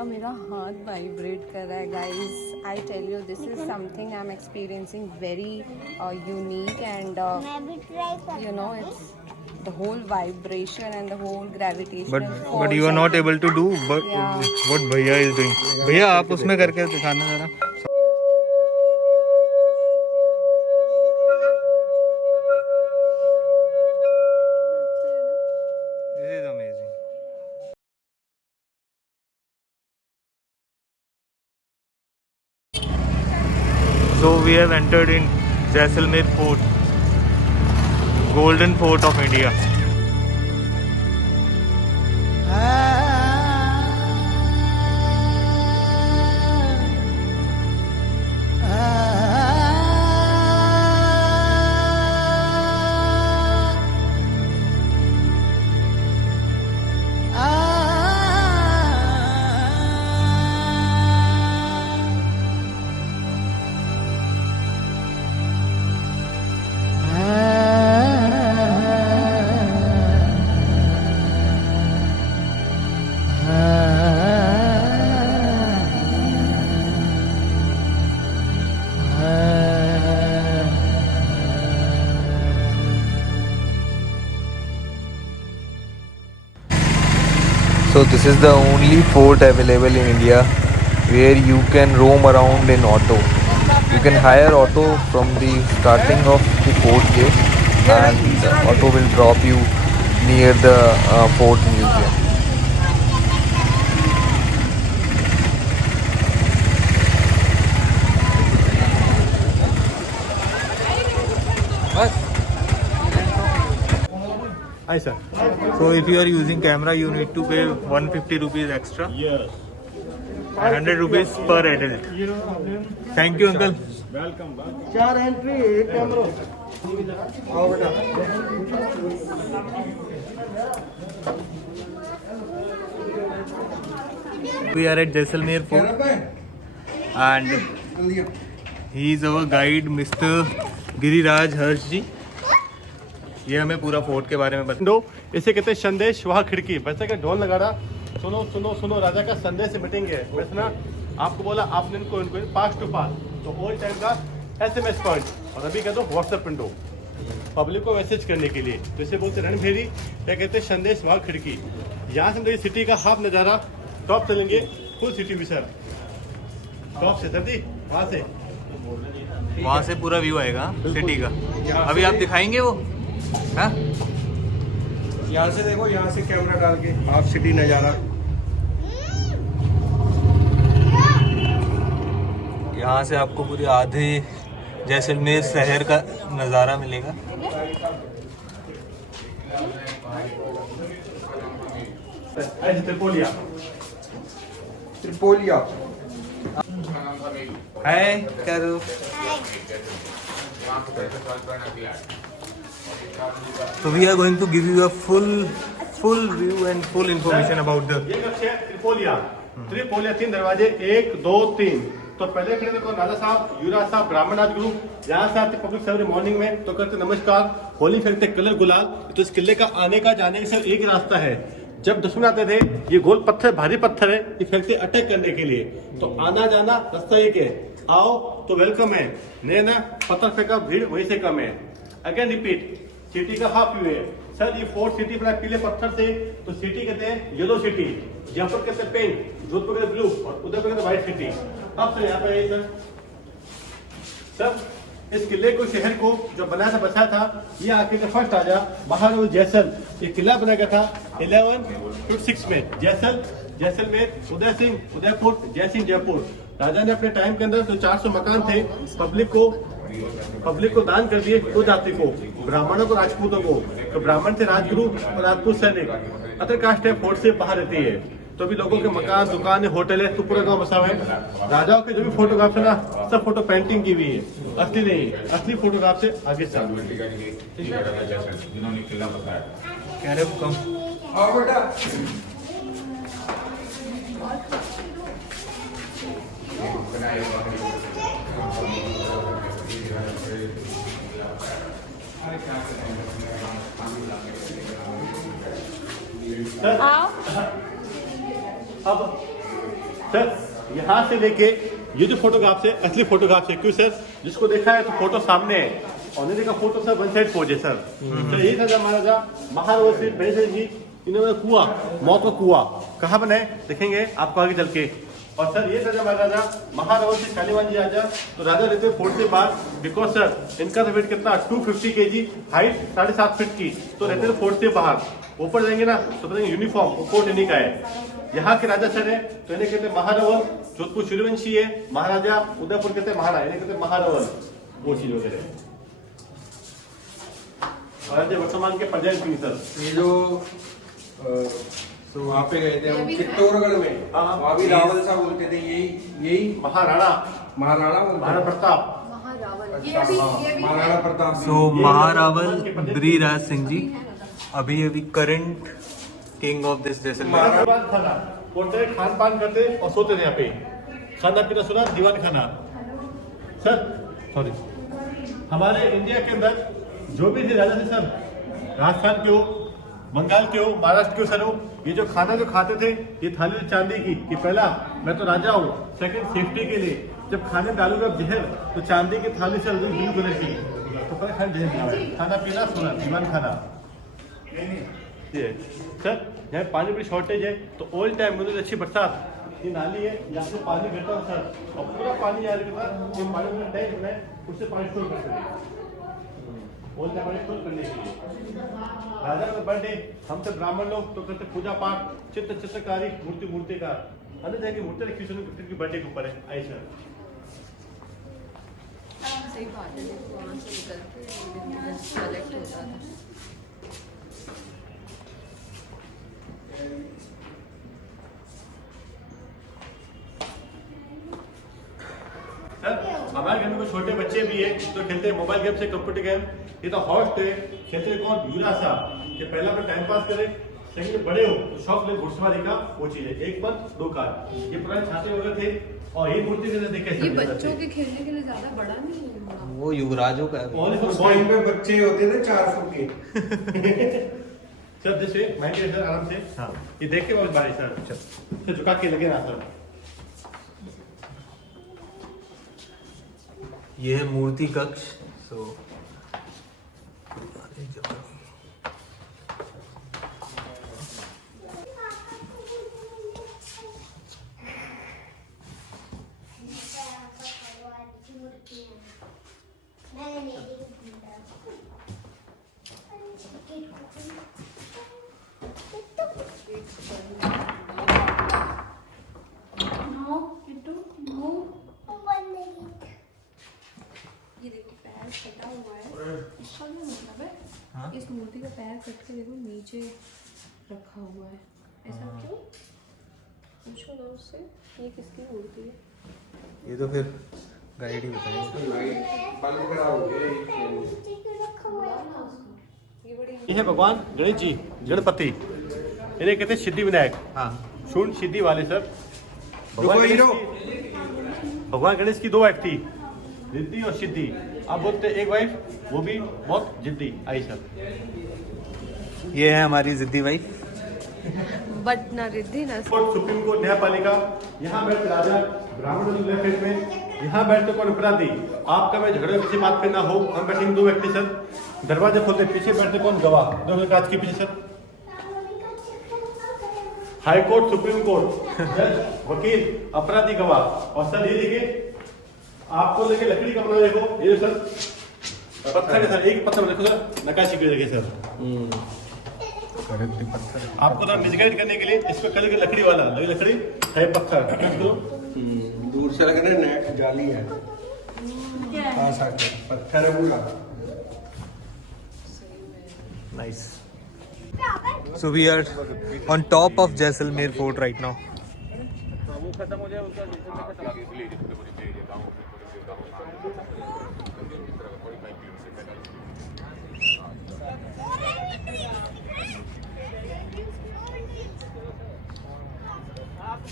पूरा मेरा हाथ वाइब्रेट कर रहा है guys. I tell you this is something I am experiencing very unique and you know it's the whole vibration and the whole gravitation. But you are not able to do but what भैया is doing. भैया आप उसमें करके दिखाना जरा. This is amazing. So we have entered in Jaisalmer Fort, Golden Fort of India. So this is the only fort available in India where you can roam around in auto. You can hire auto from the starting of the fort gate and the auto will drop you near the fort museum. Hi sir. So if you are using camera, you need to pay 150 rupees extra. Yes. 100 rupees per adult. Thank you, uncle. Welcome. 4 entry एक camera आओ बेटा. We are at Jaisalmer Fort, and he is our guide, Mr. Giriraj हर्ष जी. ये हमें पूरा fort के बारे में बता. दो इसे कहते हैं संदेश वहाँ खिड़की. वैसे का ढोल लगा रहा. सुनो सुनो सुनो राजा का संदेश मीटिंग है. वैसे ना आपको बोला आपने इनको पास टू पास तो ओल्ड टाइम का SMS पॉइंट और अभी कह दो व्हाट्सएप विंडो पब्लिक को मैसेज करने के लिए. तो इसे बोलते रणभेरी क्या कहते हैं संदेश वहाँ खिड़की. यहाँ से सिटी का हाफ नज़ारा टॉप चलेंगे फुल सिटी विसर टॉप से जल्दी वहाँ से पूरा व्यू आएगा सिटी का. अभी आप दिखाएंगे वो. हाँ यहाँ से देखो, यहाँ से कैमरा डाल के हाफ सिटी नज़ारा. यहाँ से आपको पूरी आधे जैसलमेर शहर का नज़ारा मिलेगा. त्रिपोलिया त्रिपोलिया. हाय करो. So we are going to give you a full view and full information about the. ये कक्ष है त्रिपोलिया. त्रिपोलिया 3 दरवाजे 1 2 3. तो पहले खड़े देखो नाना साहब, युवराज साहब, ब्राह्मण राज गुरु. यहाँ से आते पब्लिक सवेरे मॉर्निंग में तो करते नमस्कार, होली फेंकते, कलर गुलाल. तो इस किले का आने का जाने का सिर्फ एक ही रास्ता है. जब दुश्मन आते थे ये गोल पत्थर भारी पत्थर है ये फेंकते अटैक करने के लिए. तो आना जाना रास्ता एक है. आओ तो वेलकम है, नहीं ना पत्थर फेंका भीड़ वहीं से कम है. अगेन रिपीट, सिटी का हाफ व्यू है. सर ये फोर्ट सिटी बना पीले पत्थर से तो सिटी कहते हैं येलो सिटी. यहाँ पर कहते हैं पिंक, जोधपुर कहते हैं ब्लू और उधर कहते हैं व्हाइट सिटी. अब सर यहाँ पे आइए सर इस किले को शहर को जो बनाया था बचा था ये आके फर्स्ट राजा महाराज जैसल ये किला बनाया गया था 1126 में. जैसलमेर, उदय सिंह उदयपुर, जय सिंह जयपुर. राजा ने अपने टाइम के अंदर जो 400 मकान थे पब्लिक को दान कर दिए. दो जाति को, ब्राह्मणों को, राजपूतों को. तो ब्राह्मण थे राजगुरु और राजपूत सैनिक. अदर कास्ट है फोर्ट से बाहर रहती है. तो भी लोगों के मकान, दुकान, होटल है तो पूरा गाँव बसा हुआ है. राजाओं के जो भी फोटोग्राफ है ना सब फोटो पेंटिंग की हुई है, असली नहीं. असली फोटोग्राफ से आगे चल अब सर यहाँ से लेके ये जो फोटोग्राफ है असली फोटोग्राफ है, क्यों सर? जिसको देखा है तो फोटो सामने है और नहीं देखा photo sir one side pose है सर। तो यही था जब महाराजा महाराजा श्री भैंसर जी इन्होंने कुआं, मौत का कुआं कहाँ बनाए देखेंगे आपको आगे चल के। और सर ये था जब महाराजा महाराजा श्री शालीवान जी आजा तो राजा रहते फोर्ट से बाहर, बिकॉज सर इनका तो वेट कितना 250 kg, हाइट 7.5 फीट की, तो रहते थे फोर्ट से बाहर। ऊपर जाएंगे ना तो बताएंगे यूनिफॉर्म कोट इन्हीं का है। यहाँ के राजा सर है तो इन्हें कहते हैं महारावल, जोधपुर सूर्यवंशी है, महाराजा उदयपुर कहते हैं महाराज, इन्हें कहते हैं महारावल, वो चीज वगैरह। महाराजा वर्तमान के प्रेजेंट किंग सर। ये जो तो वहाँ पे गए थे हम चित्तौड़गढ़ में, हाँ, वहाँ भी रावल साहब बोलते थे यही महाराणा महाराणा बोलते महाराणा प्रताप। अच्छा, हाँ, महाराणा प्रताप सिंह। So महारावल ब्रिराज सिंह जी अभी current king of this Jaisalmer. दीवान खाना बोलते खान पान करते और सोते थे यहाँ पे, खाना पीना सुना दीवान खाना। सर सॉरी, हमारे इंडिया के अंदर जो भी थे राजा थे सर, राजस्थान के हो, बंगाल के हो, महाराष्ट्र के हो सर, हो ये जो खाना जो खाते थे ये थाली थी चांदी की कि पहला मैं तो राजा हूँ, सेकंड सेफ्टी के लिए जब खाने डालूंगा जहर तो चांदी की थाली से ब्लू कलर की, तो पहले खाने जहर खाना पीना सोना दीवान खाना। ये सर यहाँ पानी की शॉर्टेज है तो ऑल टाइम मतलब अच्छी बरसात, ये नाली है यहाँ से पानी गिरता है सर और पूरा पानी यहाँ गिरता है, ये पानी में टैंक बनाए उससे पानी स्टोर करते हैं, ऑल टाइम पानी स्टोर करने के लिए। राजा का बर्थडे हमसे ब्राह्मण लोग तो करते पूजा पाठ, चित्रकारी, मूर्तिकार, अन्य जगह की मूर्ति रखी कृष्ण की बर्थडे के ऊपर है। आई सर सही बात है, वहाँ से निकल के कलेक्ट होता था। सर हमारे घर में कुछ छोटे बच्चे भी है तो खेलते हैं मोबाइल गेम से, कंप्यूटर गेम। ये तो हॉट है, खेलते हैं कौन? युवराज साहब कि पहला अपना टाइम पास करे, सेकंड बड़े हो तो शौक ले घुड़सवारी का, वो चीज है। एक पंथ दो कार, ये पुराने छाते वगैरह थे और ये मूर्ति से देखे ये बच्चों के खेलने के लिए ज्यादा बड़ा नहीं है, वो युवराजों का है। उस टाइम पे बच्चे होते थे 4 फुट के। सर जैसे मैं सर आराम से, हाँ ये देख के बहुत बारी सर, सर झुका के लगे ना सर। ये है मूर्ति कक्ष। सो ये देखो पैर कटा हुआ है, इसका क्या मतलब है? हाँ? इस मूर्ति का पैर कट के देखो नीचे रखा हुआ है, ऐसा क्यों? पूछो ना उससे, ये किसकी मूर्ति है? ये तो फिर गाइड ही बताएंगे। ये है भगवान गणेश जी, गणपति, इन्हें कहते हैं सिद्धि विनायक। हाँ शून्य सिद्धि वाले सर। भगवान गणेश की 2 वाइफ थी, रिद्धि और सिद्धि। आप बोलते एक वाइफ, वो भी बहुत जिद्दी। आई सर ये है हमारी जिद्दी वाइफ। बट ना रिद्धि ना कोर्ट, सुप्रीम कोर्ट, न्यायपालिका। यहाँ बैठते राजा, ब्राह्मण लेफ्ट में, यहाँ बैठते कौन? अपराधी। आपका मैं झगड़े किसी बात पे ना हो, हम बैठेंगे 2 व्यक्ति सर। दरवाजे खोलते, पीछे बैठते कौन? गवाह, 2 कांच के पीछे sir. High court, supreme court, जज, वकील, अपराधी, गवाह। और सर ये देखिए आपको लेके लकड़ी का बना, देखो ये सर पत्थर है सर, एक पत्थर देखो सर, नक्काशी की देखिए सर। आपको तो मिसगाइड करने के लिए इस पे कलर की लकड़ी वाला, लकड़ी है पत्थर, दूर से लग रहा है नेट जाली है, पास आके पत्थर है पूरा। Nice. So we are on top of Jaisalmer Fort right now. वो खत्म हो जाए उसका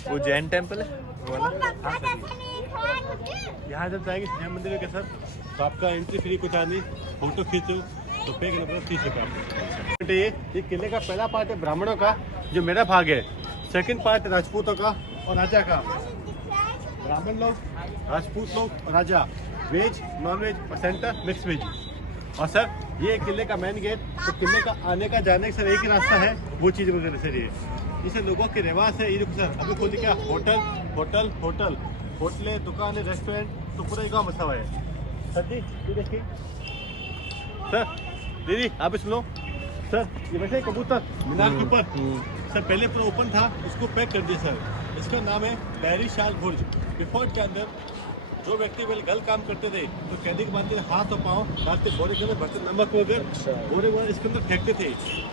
वो जैन टेम्पल है वो वाला। यहाँ जब जाएंगे जैन मंदिर के सर तो आपका एंट्री फ्री, कुछ आदमी फोटो खींचो तो पे करना पड़ेगा 30 रुपये आपको। ये किले का पहला पार्ट है ब्राह्मणों का, जो मेरा भाग है। सेकंड पार्ट है राजपूतों का और राजा का, ब्राह्मण लोग, राजपूत लोग और राजा, वेज, नॉन वेज और सेंटर मिक्स वेज। और सर ये किले का मेन गेट, तो किले का आने का जाने का सर एक ही रास्ता है, वो चीज़ वगैरह सर ये जिसे लोगों के रिवाज है। ये देखो सर अभी खोल क्या होटल होटल होटल होटलें, दुकानें, रेस्टोरेंट, तो पूरा एक गाँव बसा हुआ है। सर जी ये देखिए सर, दीदी आप भी सुनो सर, ये वैसे कबूतर मीनार के ऊपर सर पहले पूरा ओपन था, उसको पैक कर दिया सर। इसका नाम है बैरी शाल बुर्ज। बिफोर के अंदर जो व्यक्ति पहले गलत काम करते थे तो कैदी के बांधते हाथ और पाँव डालते, बोरे के अंदर भरते नमक वगैरह, बोरे वगैरह इसके अंदर फेंकते थे।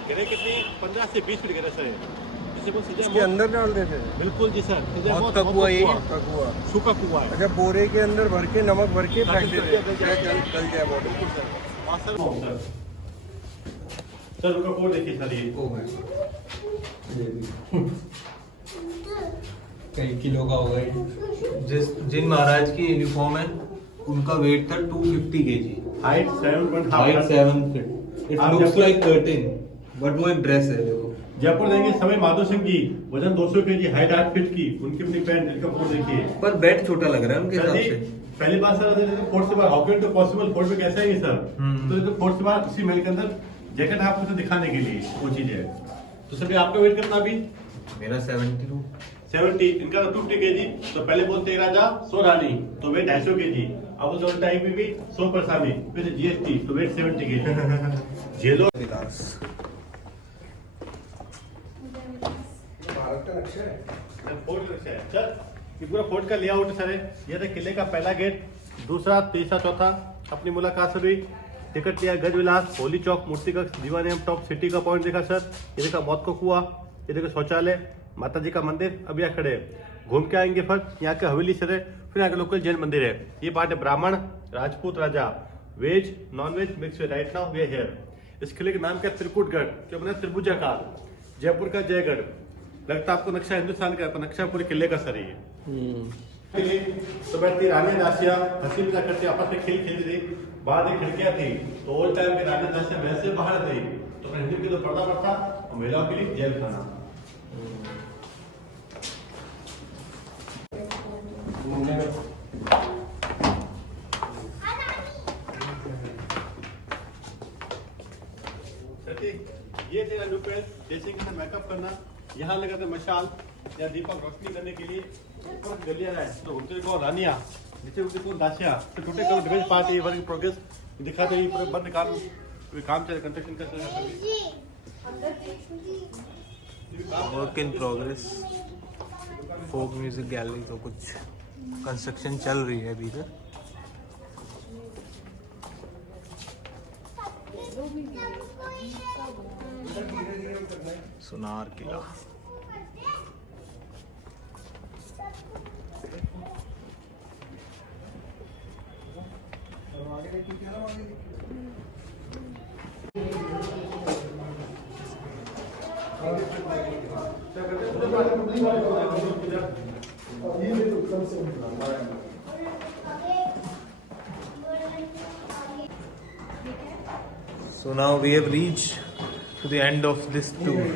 गहरे कितने 15 से 20 फीट गहरा सर है, जिसे इसके अंदर डाल देते थे। बिल्कुल जी सर, बहुत कुआं, ये कुआं, सूखा कुआं है। अच्छा बोरे के अंदर भर के नमक भर के फेंक देते गल जाए बॉडी सर। उनका कोड देखिए सर, कई किलो का होगा ये। जिन महाराज की यूनिफॉर्म है उनका वेट था 250 kg, height 7.5 height 7 feet। It looks like curtain but वो एक ड्रेस है। देखो जयपुर देंगे समय माधो सिंह की वजन 200 kg, हाइट 8 फीट की, उनकी अपनी पैंट, इनका कोट देखिए। पर बेड छोटा लग रहा है उनके हिसाब से। पहली बात सर फोर्ट से बाहर, how can to possible, fort में कैसा है ये सर? तो फोर्ट से बाहर उसी महल के अंदर जैकेट आपको तो दिखाने के लिए वो चीज है। तो सभी आपका वेट कितना भी? मेरा 72, 70, इनका 250 kg। तो पहले बोलते हैं राजा 100 रानी, तो वेट 250 kg। अब उस टाइम में भी 100 परसामी, फिर जीएसटी, तो वेट 70 kg। जेलो विलास भारत का नक्शा है। फोर्ट लक्ष्य है सर, ये पूरा फोर्ट का लेआउट है सर। ये था किले का पहला गेट, दूसरा, तीसरा, चौथा। अपनी मुलाकात से हुई, टिकट लिया, गज विलास, होली चौक, मूर्ति का दीवाने, हम टॉप सिटी का पॉइंट देखा सर। ये देखा मौत को कुआं, ये देखो शौचालय, माता जी का मंदिर। अब यहाँ खड़े हैं, घूम के आएंगे। फिर यहाँ का हवेली सर है, फिर यहाँ का लोकल जैन मंदिर है। ये पार्ट है ब्राह्मण, राजपूत, राजा, veg, non veg, mix veg. Right now we are here. इस किले का नाम क्या है? त्रिकुटगढ़, क्या बना? त्रिभुजाकार, जयपुर का जयगढ़। लगता आपको नक्शा हिंदुस्तान का, तो नक्शा पूरे किले का सर है। तो बैठती रानी दासियां हंसी मजाक करती आपस में खेल खेलती थी। बाहर एक खिड़कियां थी, तो ओल्ड टाइम के रानी दासियां वैसे बाहर थी, तो अपने हिंदू के तो पर्दा पड़ता और महिलाओं के लिए जेल खाना। ये थे अनुपेल, जैसे कि मेकअप करना, यहाँ लगा था मशाल या दीपक रोशनी करने के लिए। ऊपर गलियां है, तो उनके को रानियां, नीचे उनके को दासियां। तो टोटे का डिफेंस पार्ट है, वर्क इन प्रोग्रेस दिखाते हैं। पूरे बंद काम चल कंस्ट्रक्शन का work in progress, folk music gallery. तो कुछ कंस्ट्रक्शन चल रही है अभी तक। Sonar Qila, So now we have reached to the end of this tour.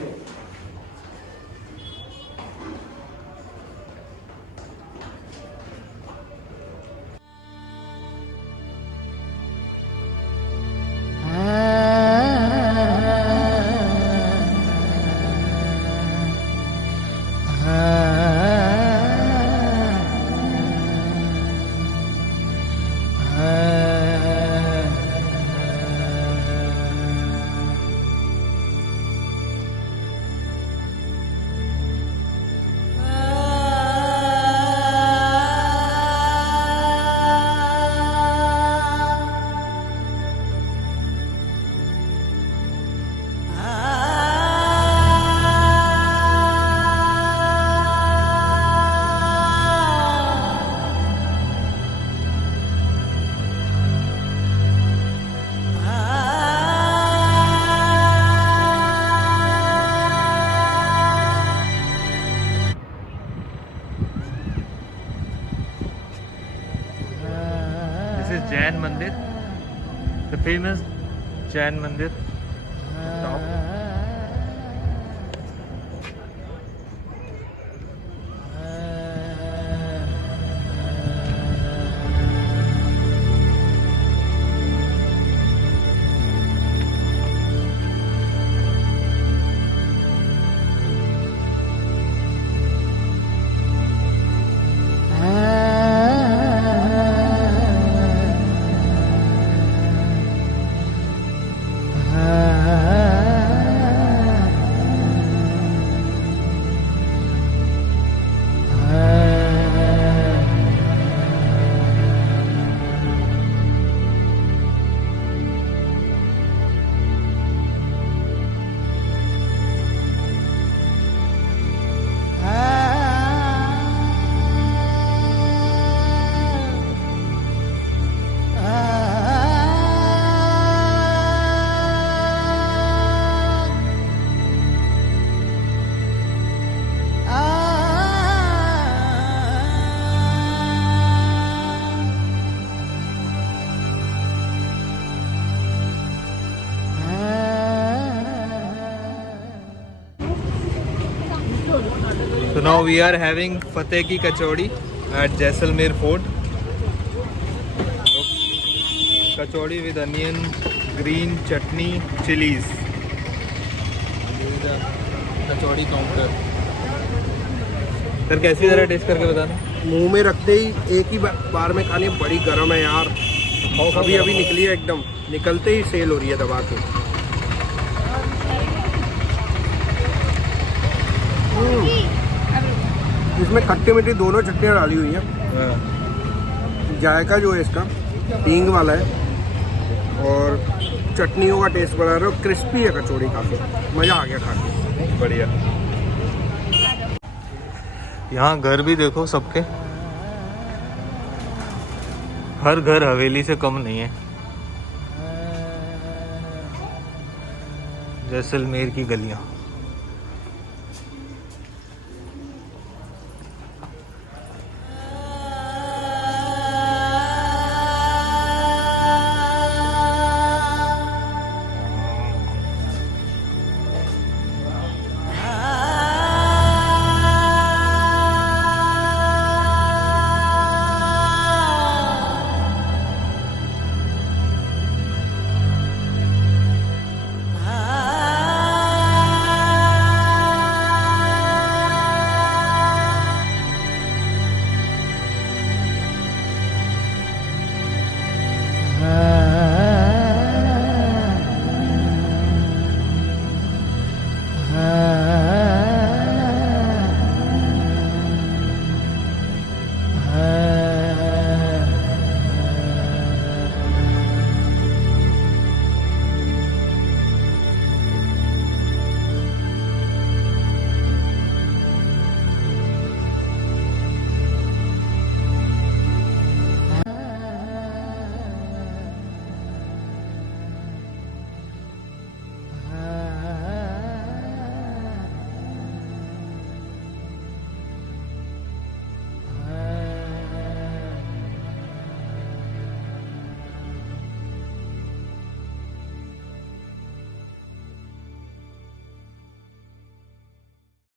This is Jain Mandir, the famous Jain Mandir. Top. So now we are having Fateh ki kachori at Jaisalmer Fort. Kachori with onion, green chutney, chilies. This is the kachori counter. Sir कैसी जरा test करके बताना। मुंह में रखते ही एक ही बार में खाने, बड़ी गर्म है यार। अभी अभी निकली है एकदम, निकलते ही सेल हो रही है दबा के। इसमें खट्टी मीठी दोनों चटनियाँ डाली हुई हैं। जायका जो है इसका हींग वाला है और चटनियों का टेस्ट बना रहा है। क्रिस्पी है कचौड़ी, काफ़ी मज़ा आ गया खा के। बढ़िया। यहाँ घर भी देखो सबके, हर घर हवेली से कम नहीं है। जैसलमेर की गलियाँ।